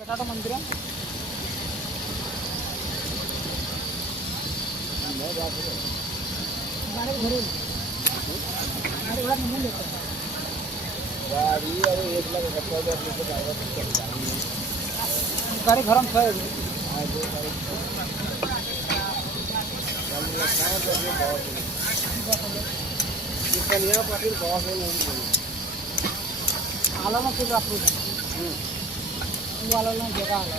बटाटा मंदिर है। गाड़ी घरे गाड़ी घोड़ा नहीं लेते गाड़ी अरे 1,70,000 गाड़ी घर में है आला में कुछ आप वाला ना जगह आला